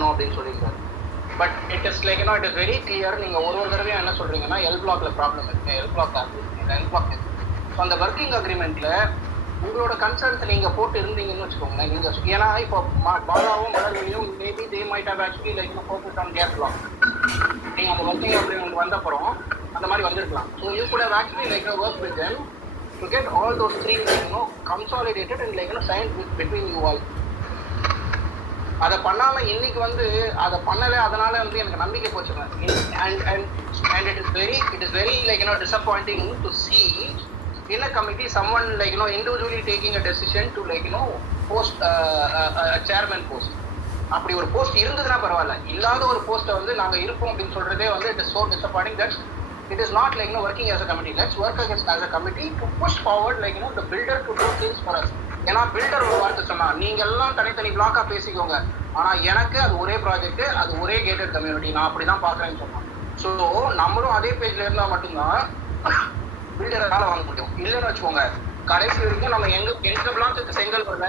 பண்ணணும் அப்படின்னு சொல்லியிருக்காரு. But it is like it is very clear. நீங்கள் ஒரு தடவையும் என்ன சொல்கிறீங்கன்னா எல் பிளாக்ல ப்ராப்ளம் இருக்குது, எல் பிளாக் இருக்குது. ஸோ அந்த ஒர்க்கிங் அக்ரிமெண்ட்டில் உங்களோட கன்சர்ன்ஸ் நீங்கள் போட்டு இருந்தீங்கன்னு வச்சுக்கோங்களேன். நீங்கள் ஏன்னா இப்போ பாலாவும் மலர்வெளியும் maybe they might have actually like focus on case block. நீங்கள் அந்த ஒர்க்கிங் அக்ரிமெண்ட் வந்தப்புறம் அந்த மாதிரி வந்திருக்கலாம். So you could have actually like work with them to get all those three consolidated and like sign between you all. அதை பண்ணாமல் இன்னைக்கு அதை பண்ணலை, அதனால எனக்கு நம்பிக்கை போச்சுங்க. And it is very like disappointing to see in a committee someone like individually taking a decision to like post a chairman post. அப்படி ஒரு போஸ்ட் இருந்ததுன்னா பரவாயில்ல, இல்லாத ஒரு போஸ்ட்டை நாங்கள் இருப்போம் அப்படின்னு சொல்றதே it is so disappointing that it is not like working as a committee. Let's work as a committee to push forward like the builder to do things for us. ஏன்னா பில்டர் ஒரு வார்த்தை சொன்னா நீங்க எல்லாம் தனித்தனி பிளாக்கா பேசிக்கோங்க, ஆனா எனக்கு அது ஒரே ப்ராஜெக்ட், அது ஒரே கேட்டட் கம்யூனிட்டி, நான் அப்படிதான் பாக்குறேன்னு சொன்னோம். ஸோ நம்மளும் அதே பேஜ்ல இருந்தா மட்டும்தான் பில்டரால வாங்க முடியும். இல்லைன்னு வச்சுக்கோங்க கடைசி வரைக்கும் நம்ம எங்க பிளாக்குக்கு செங்கல் வரல,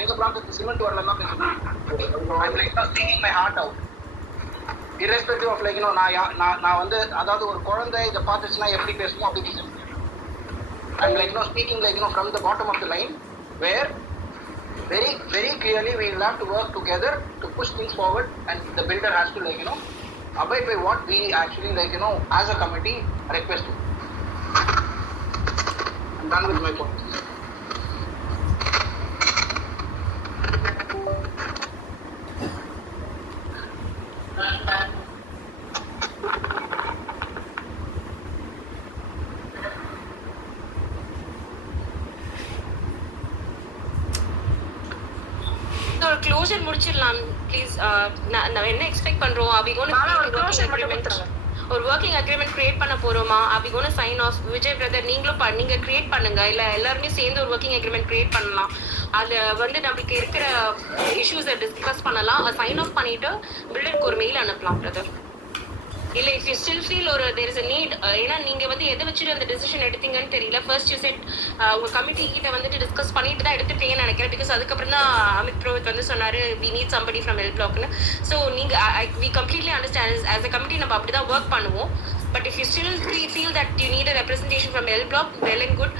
எங்க பிளாக்குக்கு சிமெண்ட் வரலன்னா பேசுறேன். My heart out irrespective of like நான் அதாவது ஒரு குழந்தை இதை பார்த்துச்சுன்னா எப்படி பேசணும் அப்படி பேசணும். I'm like speaking like from the bottom of the line where very very clearly we will have to work together to push things forward, and the builder has to like abide by what we actually like as a committee request. I'm done with my point. Closure முடிச்சிடலாம் please. நான் என்ன expect பண்றோம், ஒரு working agreement create பண்ண போறோமா, அப்படி கோன sign of. Vijay brother நீங்க create பண்ணுங்க, இல்ல எல்லாருமே சேர்ந்து ஒரு ஒர்க்கிங் அக்ரிமெண்ட் கிரியேட் பண்ணலாம். அதுல நம்மளுக்கு இருக்கிற இஷ்யூஸை டிஸ்கஸ் பண்ணலாம், சைன் ஆஃப் பண்ணிட்டு பில்டருக்கு ஒரு மெயில் அனுப்பலாம் பிரதர். இல்லை இஃப் யூ ஸ்டில் ஃபீல் ஒரு தேர் இஸ் அ நீட், ஏன்னா நீங்கள் எதை வச்சுட்டு அந்த டிசிஷன் எடுத்தீங்கன்னு தெரியல. ஃபர்ஸ்ட் யூ செட் உங்கள் கமிட்டி கிட்ட டிஸ்கஸ் பண்ணிட்டு தான் எடுத்துட்டீங்கன்னு நினைக்கிறேன். பிகாஸ் அதுக்கப்புறம் தான் அமித் புரோஹித் சொன்னார் we need somebody from L பிளாக்னு. ஸோ நீங்கள் we completely understand as a committee நம்ம அப்படி தான் ஒர்க் பண்ணுவோம். But if you still feel that you need a representation from L block, well and good.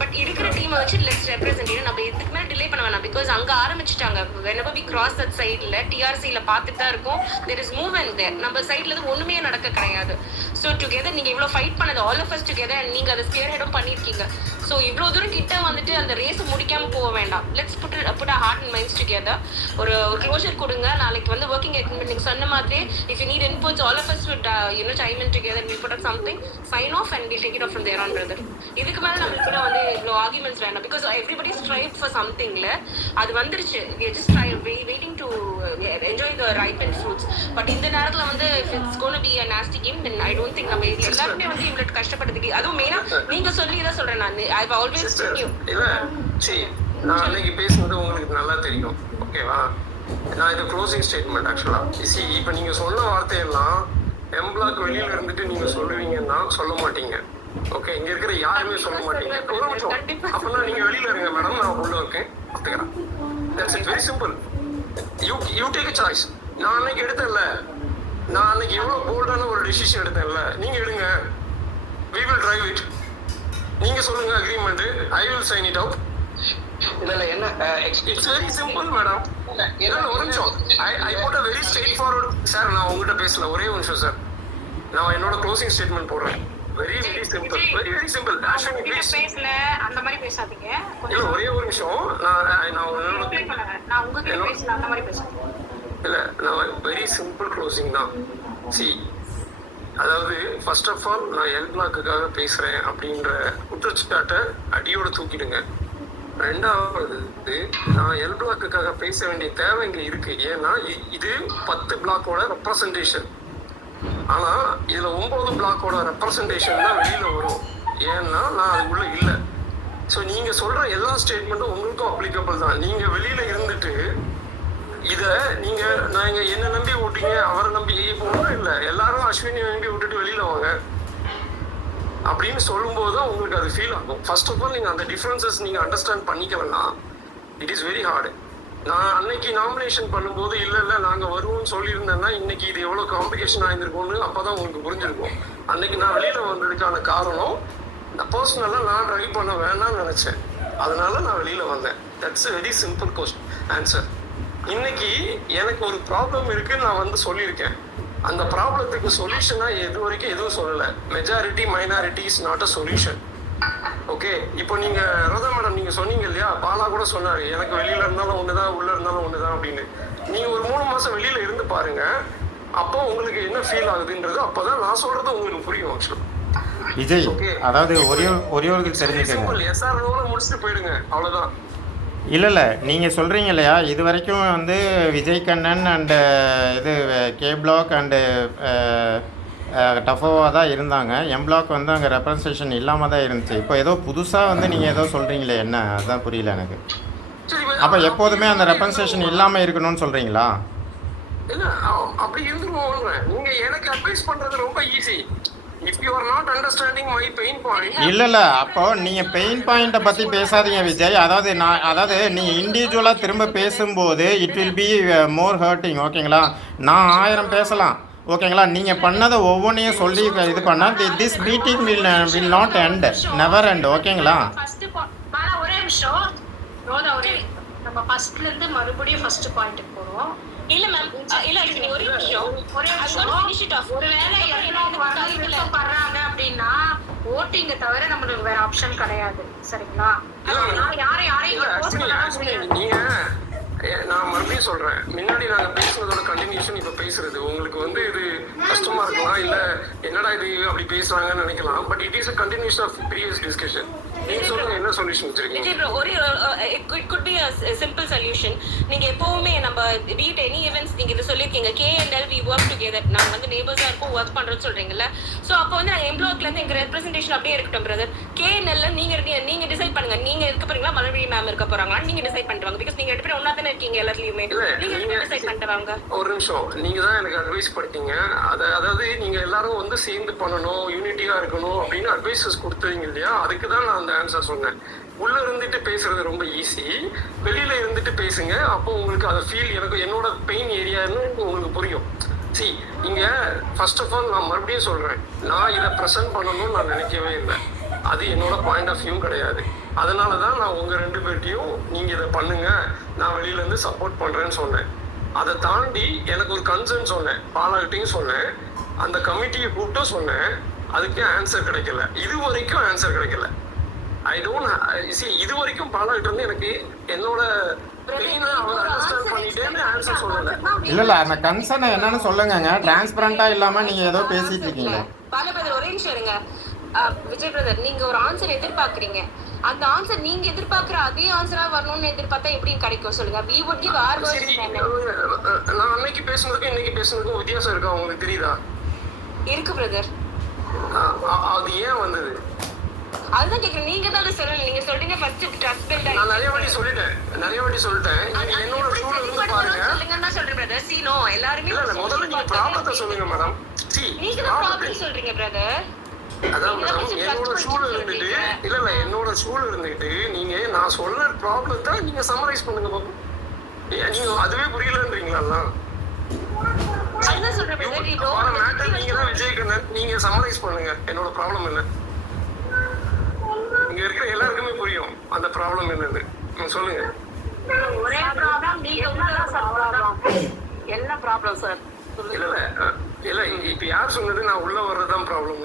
But இருக்கிற டீமை வச்சு let's represent. நம்ம இதுக்கு மேலே டிலே பண்ண வேணாம். பிகாஸ் அங்கே ஆரம்பிச்சுட்டாங்க. whenever we cross that சைடில் டிஆர்சியில் பார்த்துட்டு தான் இருக்கும். there is movement there. நம்ம சைடில் இருந்து ஒன்றுமே நடக்க கிடையாது. ஸோ டுகெதர் நீங்கள் இவ்வளோ ஃபைட் பண்ணது all of us together, and நீங்கள் அதை ஸ்பியர் ஹெடும் பண்ணியிருக்கீங்க. ஸோ இவ்வளோ தூரம் கிட்ட அந்த ரேஸை முடிக்காமல் போக வேண்டாம். Let's put our heart and minds together. ஒரு க்ளோஷர் கொடுங்க. நாளைக்கு ஒர்க்கிங் அக்ரிமெண்ட் நீங்கள் சொன்ன மாதிரி if you need inputs, all of us would chime in together, we put up something, sign off, and we'll take it off from there on, brother. இதுக்கு மேலே நம்மளுக்கு இவ்வளோ ஆர்குமெண்ட்ஸ் வேண்டாம். Because everybody strive for something. அது வந்துருச்சு. we are just waiting to enjoy the ripened fruits. But இந்த நேரத்தில் if it's going to be a nasty game, then I don't think நம்ம எல்லாருமே இவ்வளோ கஷ்டப்படுறதுக்கு, அதுவும் மெயினாக நீங்கள் சொல்லி தான் சொல்கிறேன். நான் I've always told you. நான் அன்னைக்கு பேசுனது உங்களுக்கு நல்லா தெரியும், ஓகேவா? நான் இது க்ளோசிங் ஸ்டேட்மெண்ட் ஆக்சுவலாக. இப்போ நீங்கள் சொன்ன வார்த்தையெல்லாம் எம் பிளாக் வெளியில இருந்துட்டு நீங்க சொல்லுவீங்கன்னா சொல்ல மாட்டீங்க, ஓகே? இங்க இருக்கிற யாருமே சொல்ல மாட்டீங்க. ஒரு நிமிஷம், அப்பனா நீங்க வெளியில இருங்க மேடம், நான் உள்ள இருக்கேன், பார்த்துக்கிறேன். That's it, very simple. You take a choice. நான் அன்னைக்கு எடுத்தேன்ல, நான் அன்னைக்கு எவ்வளவு போல்டான ஒரு டிசிஷன் எடுத்தேன்ல, நீங்க எடுங்க. we will drive it. நீங்க சொல்லுங்க agreement, I will sign it out. இல்ல என்ன இட்ஸ் வெரி சிம்பிள் மேடம். ஒரு நிமிஷம், I put a very straightforward. Sir நான் உங்ககிட்ட பேசல, ஒரே ஒரு நிமிஷம் சார். நான் என்னோட க்ளோசிங் ஸ்டேட்மெண்ட் போடுறேன். Very very simple, very very simple. Ashwini please பேசல, அந்த மாதிரி பேசாதீங்க. இல்ல ஒரே ஒரு நிமிஷம், நான் உங்ககிட்ட பேசல, அந்த மாதிரி பேசுறேன். இல்ல நான் வெரி சிம்பிள் க்ளோசிங் தான். அதாவது ஃபர்ஸ்ட் ஆஃப் ஆல் நான் எல் பிளாக்குக்காக பேசுறேன் அப்படின்ற குற்றச்சாட்டை அடியோட தூக்கிடுங்க. ரெண்டாவது, நான் எல் பிளாக்குக்காக பேச வேண்டிய தேவை இங்கே இருக்கு. ஏன்னா இது 10 பிளாக்கோட ரெப்ரசன்டேஷன். ஆனால் இதில் 9 பிளாக்கோட ரெப்ரசன்டேஷன் தான் வெளியில் வரும். ஏன்னா நான் அது உள்ள இல்லை. ஸோ நீங்கள் சொல்கிற எல்லா ஸ்டேட்மெண்ட்டும் உங்களுக்கும் அப்ளிகபிள் தான். நீங்கள் வெளியில் இருந்துட்டு இதை நாங்கள் என்ன நம்பி விட்டீங்க, அவரை நம்பி இப்போ ஒன்றும் இல்லை, எல்லாரும் அஸ்வினியை நம்பி விட்டுட்டு வெளியில் வாங்க அப்படின்னு சொல்லும்போது தான் உங்களுக்கு அது ஃபீல் ஆகும். ஃபர்ஸ்ட் ஆஃப் ஆல் நீங்கள் அந்த டிஃப்ரென்சஸ் நீங்கள் அண்டர்ஸ்டாண்ட் பண்ணிக்கலன்னா இட் இஸ் வெரி ஹார்டு. நான் அன்னைக்கு நாமினேஷன் பண்ணும்போது இல்ல நாங்க வருவோம்னு சொல்லியிருந்தேன்னா இன்னைக்கு இது எவ்வளவு காம்ப்ளிகேஷன் ஆயிருக்கும்னு அப்பதான் உங்களுக்கு புரிஞ்சிருக்கும். அன்னைக்கு நான் வெளியில வந்ததுக்கான காரணம் பர்சனலா நான் ட்ரை பண்ண வேணாம்னு நினைச்சேன், அதனால நான் வெளியில வந்தேன். That's a very simple answer. இன்னைக்கு எனக்கு ஒரு ப்ராப்ளம் இருக்குன்னு நான் வந்து சொல்லியிருக்கேன். அந்த ப்ராப்ளத்துக்கு சொல்யூஷனா இது வரைக்கும் எதுவும் சொல்லலை. Majority minority is not a solution. Okay, இப்போ நீங்க ரோதா மேடம் நீங்க சொன்னீங்க இல்லையா, பாலா கூட சொன்னாரு எனக்கு வெளியில இருந்தாலும் ஒண்ணுதான் உள்ள இருந்தாலும் ஒண்ணுதான் அப்படின்னு. நீங்க ஒரு 3 மாசம் வெளியில இருந்து பாருங்க, அப்போ உங்களுக்கு என்ன ஃபீல் ஆகுதுன்றது அப்பதான் நான் சொல்றது உங்களுக்கு புரியும். ஆக்சுவலா விஜய், அதாவது ஒரே ஒரு தெரிஞ்சுக்கங்க. எஸ்ஆர்ஓல முடிச்சுட்டு போயிடுங்க, அவ்வளவுதான். இல்லை நீங்கள் சொல்கிறீங்க இல்லையா, இது வரைக்கும் வந்து விஜய் கண்ணன் அண்டு இது கே பிளாக் அண்டு டஃபோவாக தான் இருந்தாங்க. எம் பிளாக் வந்து அங்கே ரெப்ரசன்டேஷன் இல்லாமல் தான் இருந்துச்சு. இப்போ ஏதோ புதுசாக வந்து நீங்கள் ஏதோ சொல்கிறீங்களே, என்ன அதுதான் புரியல எனக்கு. அப்போ எப்போதுமே அந்த ரெப்ரசன்டேஷன் இல்லாமல் இருக்கணும்னு சொல்கிறீங்களா? இல்ல அப்படி இருந்துருவோம். நீங்க எனக்கு அட்வைஸ் பண்றது ரொம்ப easy. If you are not understanding my pain point. இல்லை அப்போ நீங்கள் பெயின் பாயிண்ட்டை பற்றி பேசாதீங்க விஜய். அதாவது நீங்கள் இண்டிவிஜுவலாக திரும்ப பேசும்போது it will be more hurting. ஓகேங்களா, நான் 1000 பேசலாம். ஓகேங்களா, நீங்கள் பண்ணதை ஒவ்வொன்றையும் சொல்லி இது பண்ணால் this meeting will not end, never end. ஓகேங்களா, ஒரே நிமிஷம் ரோதா, நம்ம ஃபர்ஸ்ட்ல இருந்து மறுபடியும் ஃபர்ஸ்ட் பாயிண்ட்க்கு போறோம். இல்ல மேம், இல்ல நீ ஒரே நிமிஷம் ஒருவேளை பண்றாங்க அப்படின்னா ஓட்டிங்க தவிர நம்மளுக்கு வேற ஆப்ஷன் கிடையாது. சரிங்களா, நீங்க நான் மறுபடியும் சொல்றேன், முன்னாடி நாங்க பேசுனதோட கண்டினியூஷன் இப்ப பேசுறது உங்களுக்கு வந்து இது கஷ்டமா இருக்கலாம், இல்ல என்னடா இது அப்படி பேசுறாங்கன்னு நினைக்கலாம். But it is a continuation of previous discussion. நீங்க சொல்லுங்க என்ன சொல்யூஷன் வச்சிருக்கீங்க? விஜய் ப்ரோ, ஒரு it could be a simple solution. நீங்க எப்பவுமே நம்ம பீட் எனி ஈவென்ட்ஸ் நீங்க இது சொல்லிருக்கீங்க, KNL we work together, நாங்க வந்து நெய்பர்ஸா இருக்கோம் ஒர்க் பண்றோம்னு சொல்றீங்கல்ல. சோ அப்போ வந்து நாங்க எம்ப்ளாய்ல இருந்து எங்க ரெப்ரசன்டேஷன் அப்படியே இருக்கட்டும் பிரதர். KNL நீங்க டிசைட் பண்ணுங்க, நீங்க இருக்க போறீங்களா மறுபடியும் மேம் இருக்க போறாங்களா, நீங்க டிசைட் பண்ணிட்டு வாங்க. பிகாஸ் நீங்க 2 பேரும் ஒண்ணா தானே இருக்கீங்க எல்லாத்துலயுமே, நீங்க டிசைட் பண்ணிட்டு வாங்க. ஒரு நிமிஷம், நீங்க தான் எனக்கு அட்வைஸ் பண்ணிட்டீங்க. அதாவது நீங்க எல்லாரும் வந்து சேர்ந்து பண்ணணும், யூனிட்டியா இருக்கணும் அப்படின்னு அட்வைசஸ் கொடுத்தீங்க இல்லையா, அதுக்கு தான் நான் அந்த ஆன்சர் சொன்னேன். உள்ள இருந்துட்டு பேசுறது ரொம்ப ஈஸி, வெளியில இருந்துட்டு பேசுங்க, அப்போ உங்களுக்கு அதை ஃபீல் எனக்கு என்னோட பெயின் ஏரியான்னு உங்களுக்கு புரியும். சி, நீங்க ஃபர்ஸ்ட் ஆஃப் ஆல் நான் மறுபடியும் சொல்றேன், நான் இதை ப்ரெசென்ட் பண்ணணும்னு நான் நினைக்கவே இல்லை. அது என்னோட பாயிண்ட் ஆஃப் வியூ கிடையாது. அதனால தான் நான் உங்க 2 பேர்ட்டையும் நீங்க இதை பண்ணுங்க, நான் வெளியில இருந்து சப்போர்ட் பண்றேன்னு சொன்னேன். அதை தாண்டி எனக்கு ஒரு கன்சர்ன் சொன்னேன், பாலாகிட்டையும் சொன்னேன், அந்த கமிட்டியை கூப்பிட்டும் சொன்னேன். அதுக்கு ஆன்சர் கிடைக்கல, இது வரைக்கும் ஆன்சர் கிடைக்கல. ஐ டோன்ட் சி, இது வரைக்கும் பாலாகிட்ட இருந்து எனக்கு என்னோட இல்ல அந்த கன்சர்ன் என்னன்னு சொல்லுங்க. டிரான்ஸ்பரண்டா இல்லாம நீங்க ஏதோ பேசிட்டு இருக்கீங்க. ஒரே நிமிஷம் இருங்க விஜய் பிரதர், நீங்க ஒரு ஆன்சர் எதிர்பார்க்கறீங்க, அந்த ஆன்சர் நீங்க எதிர்பார்க்கிற அதே ஆன்சரா வரணும்னு எதிர்பார்த்தா எப்படி கிடைக்கும் சொல்லுங்க. we would give our version. நான் அன்னைக்கு பேசுனதுக்கும் இன்னைக்கு பேசுனதுக்கும் வித்தியாசம் இருக்கா உங்களுக்கு தெரியுதா? இருக்கு பிரதர். அது ஏன் வந்தது அதுதான் கேக்குறேன், நீங்க தான் சொல்லணும். நீங்க சொல்றீங்க ஃபர்ஸ்ட் ட்ரஸ்ட் பில்ட். நான் நிறைய வாட்டி சொல்லிட்டேன். என்னோட ஷூல இருந்து பாருங்க சொல்லுங்க நான் சொல்றேன் பிரதர். see no எல்லாரும் இல்ல முதல்ல நீங்க ப்ராப்ளத்தை சொல்லுங்க மேடம். see நீங்க தான் ப்ராப்ளம் சொல்றீங்க பிரதர். அதான் மேடம், என்னோட ஷூல இருந்துட்டு இல்ல என்னோட ஷூல இருந்துட்டு நீங்க நான் சொல்ற ப்ராப்ளத்தை நீங்க சம்மரைஸ் பண்ணுங்க பாப்போம். நீங்க அதுவே புரியலன்றீங்களா? அதுதான் சொல்றேன் பிரதர். நீங்க தான் விஜய் கண்ணன், நீங்க சம்மரைஸ் பண்ணுங்க என்னோட ப்ராப்ளம் என்ன. இங்க இருக்கிற எல்லாருக்குமே புரியும் அந்த ப்ராப்ளம் என்னன்னு. சொல்லுங்க. ஒரே ப்ராப்ளம், நீங்க என்ன ப்ராப்ளம் சார்? இல்ல இப்ப யார் சொன்னது நான் உள்ள வர்றதுதான் ப்ராப்ளம்?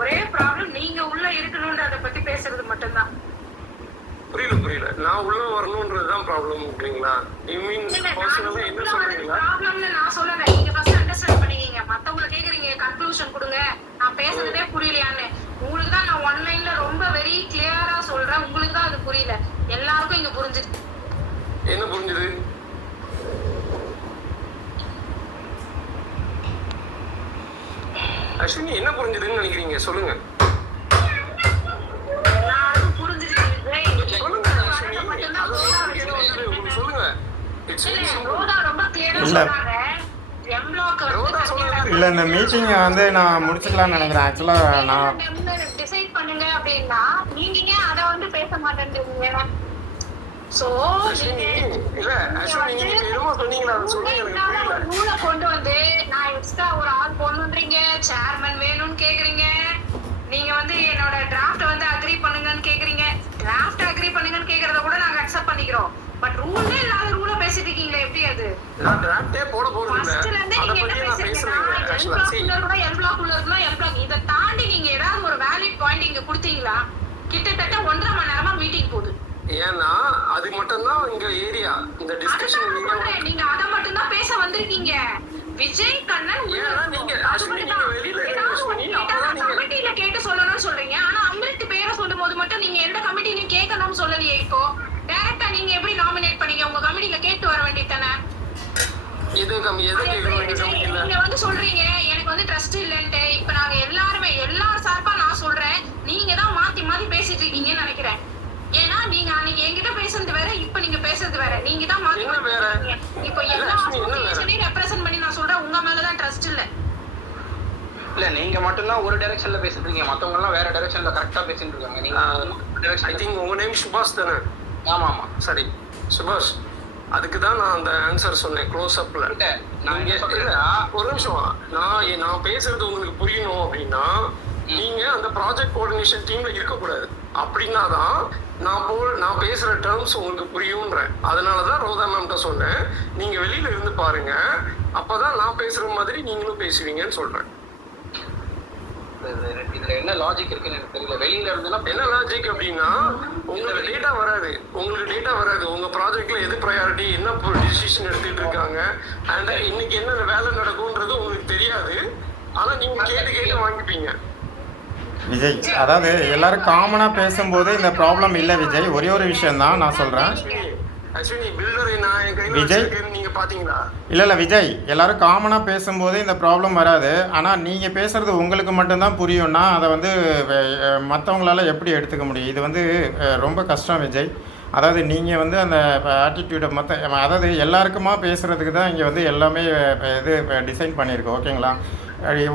ஒரே ப்ராப்ளம், நீங்க உள்ள இருக்கணும்ன்றத பத்தி பேசுறது மட்டும்தான். புரியல நான் உள்ள வரணும்ன்றதுதான் ப்ராப்ளம் அப்படிங்களா? யூ மீன் பர்சனலா என்ன சொல்றீங்களா? ப்ராப்ளம்னு நான் சொல்லல, நீங்க ஃபர்ஸ்ட் அண்டர்ஸ்டாண்ட் பண்ணிக்கீங்க. மத்தவங்க கேக்குறீங்க கன்க்ளூஷன் கொடுங்க, நான் பேசுறதே புரியலையான்னு. உங்களுக்கு தான் நான் ஒன் லைன்ல ரொம்ப வெரி கிளியரா சொல்றேன், உங்களுக்கு தான் அது புரியல. எல்லாருக்கும் இங்க புரிஞ்சிருக்கு. என்ன புரிஞ்சுது? அஸ்வினி என்ன புரிஞ்சுதுன்னு நினைக்கிறீங்க? சொல்லுங்க. எல்லாருக்கும் புரிஞ்சிருக்கு. இல்ல இந்த மீட்டிங் வந்து நான் முடிச்சுக்கலாம்னு நினைக்கிறேன். ஆக்சுவலா நான் டிசைட் பண்ணுங்க அப்படின்னா நீங்க அதை வந்து வந்து பேச மாட்டேன்றீங்க. சோ அஸ்வினி, இல்ல அஸ்வினி, நீங்க என்னமோ சொன்னீங்களா, அதை சொல்லுங்க, எனக்கு புரியல. ரூலை கொண்டு வந்து நான் எக்ஸ்ட்ரா ஒரு ஆள் போடணுன்றீங்க, சேர்மன் வேணும்னு கேக்குறீங்க, நீங்க வந்து என்னோட டிராஃப்ட் வந்து அக்ரி பண்ணுங்கன்னு கேக்குறீங்க. டிராஃப்ட் அக்ரி பண்ணுங்கன்னு கேக்குறத கூட நாங்க அக்செப்ட் பண்ணிக்கிறோம். பட் ரூலே இல்லாத ரூலை பேசிட்டு இருக்கீங்களே, எப்படி அது? நான் டிராஃப்டே போட போறது இல்ல, ஃபர்ஸ்ட்ல இருந்தே அதை நீங்க என்ன பத்தி நான் பேசுறீங்கன்னா பேசுறேங்க. எல் ஆக்சுவலா பிளாக் உள்ள இருக்கணும், எல் பிளாக் உள்ள இருக்கணும், எல் பிளாக் இதை தாண்டி நீங்க ஏதாவது ஒரு வேலிட் பாயிண்ட் இங்க கொடுத்தீங்களா? கிட்டத்தட்ட 1.5 மணி நேரமா மீட்டிங் போகுது. ஏன்னா அது மட்டும்தான் இங்க ஏரியா, இந்த டிஸ்கஷன் அதுதான் ஏரியா. சொல்றேன், நீங்க அதை மட்டும் தான் பேச வந்திருக்கீங்க. விஜய் கண்ணன் உள்ள ஏன்னா இருக்கணும். நீங்க அது அஸ்வினி, மட்டும் தான். நீங்க வெளியில இருங்க ஏதாவது அஸ்வினி, ஒண்ணு கேட்டா அப்பதான் நீங்க கமிட்டில கேட்டு சொல்லணும்னு சொல்றீங்க. ஆனா அமிர்த் பேரை சொல்லும் போது மட்டும் நீங்க எந்த கமிட்டிலையும் கேட்கணும்னு சொல்லலையே. இப்போ டைரக்டா நீங்க எப்படி நாமினேட் பண்ணீங்க? உங்க கமிட்டில கேட்டு வர வேண்டியதானே? எது கேட்கணும் எங்க கமிட்டில? நீங்க வந்து சொல்றீங்க எனக்கு வந்து ட்ரஸ்ட் இல்லன்ட்டு. இப்ப நாங்க எல்லாருமே எல்லா சார்பா நான் சொல்றேன், நீங்க தான் மாத்தி மாத்தி பேசிட்டு இருக்கீங்கன்னு நினைக்கிறேன். ஏன்னா நீங்க அன்னைக்கு என்கிட்ட பேசுறது வேற, இப்ப நீங்க பேசுறது வேற. நீங்க தான் மாத்தி என்ன மாத்தி வேற? பேசுறீங்க. இப்போ எல்லா அசோசியேஷனையும் ரெப்ரசன்ட் பண்ணி நான் சொல்றேன், உங்க மேலதான் ட்ரஸ்ட் இல்ல. இல்ல நீங்க மட்டும்தான் ஒரு டைரக்ஷன்ல பேசிட்டு இருக்கீங்க, மத்தவங்க எல்லாம் வேற டைரக்ஷன்ல கரெக்டா பேசிட்டு இருக்காங்க. நீங்க ஐ திங்க் உங்க நேம் சுபாஷ் தானே? ஆமா ஆமா சரி சுபாஷ், அதுக்கு தான் நான் அந்த ஆன்சர் சொன்னேன் க்ளோஸ் அப்ல. நான் என்ன சொல்றேன்னா, ஒரு நிமிஷம், நான் பேசுறது உங்களுக்கு புரியணும் அப்படின்னா நீங்க அந்த ப்ராஜெக்ட் கோஆர்டினேஷன் டீம்ல இருக்கக்கூடாது. அப்படின்னா தான் நான் பேசுற டேர்ம்ஸ் உங்களுக்கு புரியும்ன்றேன். அதனாலதான் ரோதா மேம்கிட்ட சொன்னேன், நீங்க வெளியில இருந்து பாருங்க, அப்பதான் நான் பேசுற மாதிரி நீங்களும் பேசுவீங்கன்னு சொல்றேன். இதுல என்ன லாஜிக் இருக்குன்னு எனக்கு தெரியல. வெளியில இருந்துன்னா என்ன லாஜிக் அப்படின்னா, உங்களுக்கு டேட்டா வராது. உங்க ப்ராஜெக்ட்ல எது ப்ரையாரிட்டி, என்ன டிசிஷன் எடுத்துட்டு இருக்காங்க, அண்ட் இன்னைக்கு என்ன வேலை நடக்கும்ன்றது உங்களுக்கு தெரியாது. ஆனா நீங்க கேட்டு வாங்கிப்பீங்க. விஜய், அதாவது எல்லாரும் காமனாக பேசும்போது இந்த ப்ராப்ளம் இல்லை விஜய். ஒரே ஒரு விஷயந்தான் நான் சொல்கிறேன். அஸ்வினி, பில்டரை நான் என் கையில் விஜய், வச்சிருக்கேன்னு நீங்க பாத்தீங்களா? இல்லை விஜய், எல்லாரும் காமனாக பேசும்போது இந்த ப்ராப்ளம் வராது. ஆனால் நீங்கள் பேசுகிறது உங்களுக்கு மட்டும்தான் புரியும்னா அதை வந்து மற்றவங்களால எப்படி எடுத்துக்க முடியும்? இது வந்து ரொம்ப கஷ்டம் விஜய். அதாவது நீங்கள் வந்து அந்த ஆட்டிடியூடை அதாவது எல்லாருக்குமா பேசுகிறதுக்கு தான் இங்கே வந்து எல்லாமே இது டிசைன் பண்ணியிருக்கு, ஓகேங்களா?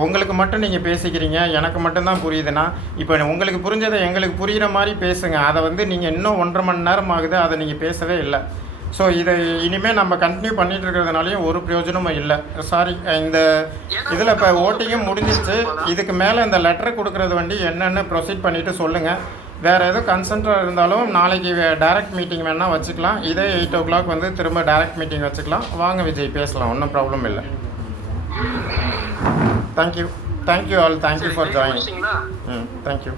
உங்களுக்கு மட்டும் நீங்கள் பேசிக்கிறீங்க, எனக்கு மட்டும்தான் புரியுதுன்னா, இப்போ உங்களுக்கு புரிஞ்சதை எங்களுக்கு புரிகிற மாதிரி பேசுங்க. அதை வந்து நீங்கள் இன்னும் 1.5 மணி நேரம் ஆகுது, அதை நீங்கள் பேசவே இல்லை. ஸோ இதை இனிமேல் நம்ம கண்டினியூ பண்ணிகிட்டு இருக்கிறதுனாலையும் ஒரு பிரயோஜனமும் இல்லை. சாரி, இந்த இதில் இப்போ ஓட்டிங்கும் முடிஞ்சிச்சு. இதுக்கு மேலே இந்த லெட்டர் கொடுக்குறது வண்டி என்னென்னு ப்ரொசீட் பண்ணிவிட்டு சொல்லுங்கள். வேறு எதுவும் கன்சென்ட்ராக இருந்தாலும் நாளைக்கு டைரக்ட் மீட்டிங் வேணால் வச்சுக்கலாம். இதே 8 o'clock வந்து திரும்ப டைரக்ட் மீட்டிங் வச்சுக்கலாம். வாங்க விஜய், பேசலாம், ஒன்றும் ப்ராப்ளம் இல்லை. Thank you all, thank you for joining. முடிச்சிங்களா? தேங்க்யூ.